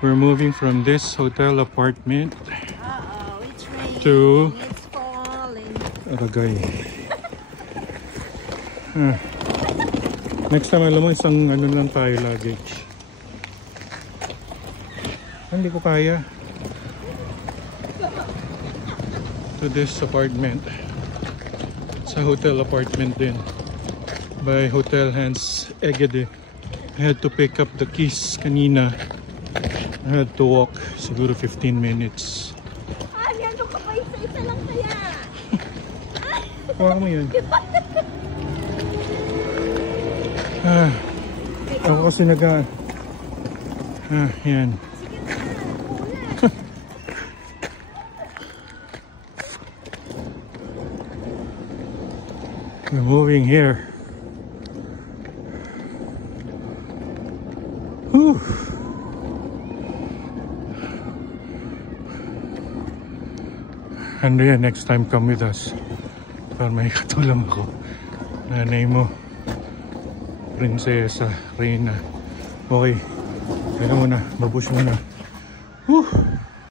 We're moving from this hotel apartment It's raining. to It's falling. Aragay. Next time, alam mo, isang ano lang tayo luggage. Hindi ko kaya. To this apartment. Sa hotel apartment din. By Hotel Hans Egede. I had to pick up the keys kanina. I had to walk siguro 15 minutes. Yan ka pa isa-isa lang kaya. Huwag mo yun. Ako kasi yan. We're moving here. Whew. And yeah, next time come with us. Para may katulong ako. Nanay mo. Prinsesa, Reyna. Okay. Kaya muna. Babush muna. Whew.